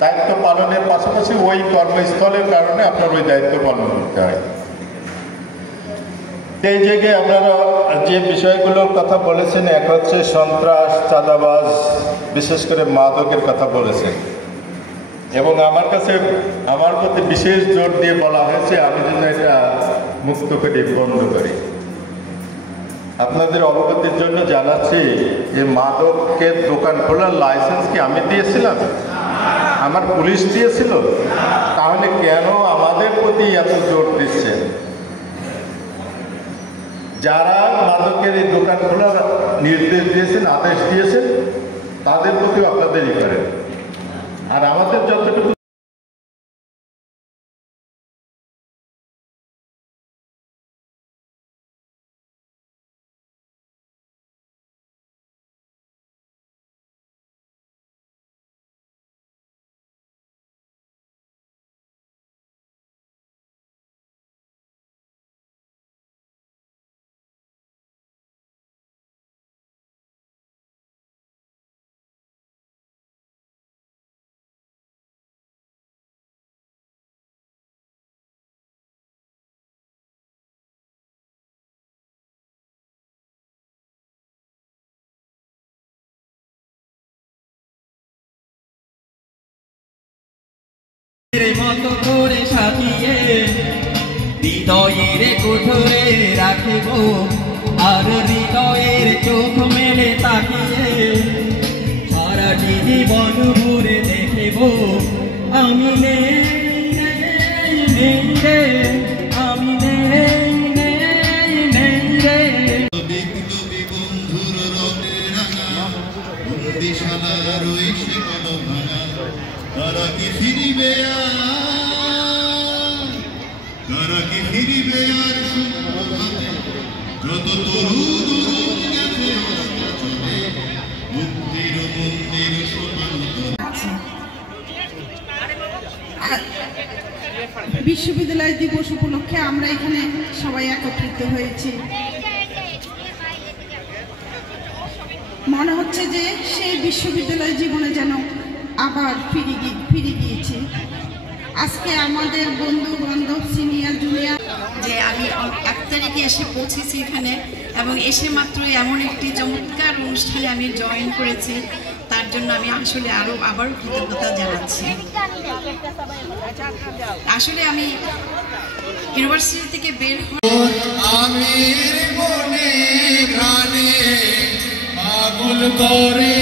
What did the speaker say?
দায়িত্ব পালনের পাশাপাশি ওই কর্মস্থলের কারণে আপনার ওই দায়িত্ব পালন করতে হয়। এই জায়গায় আপনারা যে বিষয়গুলোর কথা বলেছেন, এক হচ্ছে সন্ত্রাস, চাঁদাবাজ, বিশেষ করে মাদকের কথা বলেছেন এবং আমার প্রতি বিশেষ জোর দিয়ে বলা হয়েছে আমি যেন এটা মুক্ত করে বন্ধ করি। আপনাদের অবগতির জন্য জানাচ্ছি যে মাদকের দোকান খোলার লাইসেন্স কি আমি দিয়েছিলাম? আমার পুলিশ দিয়েছিল? তাহলে কেন আমাদের প্রতি এত জোর দিচ্ছেন? যারা মাদকের এই দোকান খোলার নির্দেশ দিয়েছেন, আদেশ দিয়েছেন, তাদের প্রতিও আপনাদেরই করেন। আর আমাদের যতটুকু মতো করে সাজিয়ে হৃদয়ের কোঠরে রাখিব, আর হৃদয়ের চোখ মেলে তাকিয়ে সারাটি জীবন ঘুরে দেখিব আমি নেই রে, আমি নেই রে। বন্ধুর রঙে রাঙা বন্দিশালার ওই শিকল ভাঙা, তারা কি ফিরিবে তারা কি ফিরিবে আর যত তরুণ গেছে মুক্তির মন্দির সমান। বিশ্ববিদ্যালয় দিবস উপলক্ষে আমরা এখানে সবাই একত্রিত হয়েছি। মনে হচ্ছে যে সেই বিশ্ববিদ্যালয় জীবনে যেন আবার ফিরে গিয়েছে। আজকে আমাদের বন্ধু বান্ধব, সিনিয়র জুনিয়র, যে আমি 1 তারিখে এসে পৌঁছেছি এখানে এবং এসে মাত্রই এমন একটি চমৎকার অনুষ্ঠানে আমি জয়েন করেছি, তার জন্য আমি আসলে আবার কৃতজ্ঞতা জানাচ্ছি। আসলে আমি ইউনিভার্সিটি থেকে বের করে আমির মনে প্রাণে পাগল করে।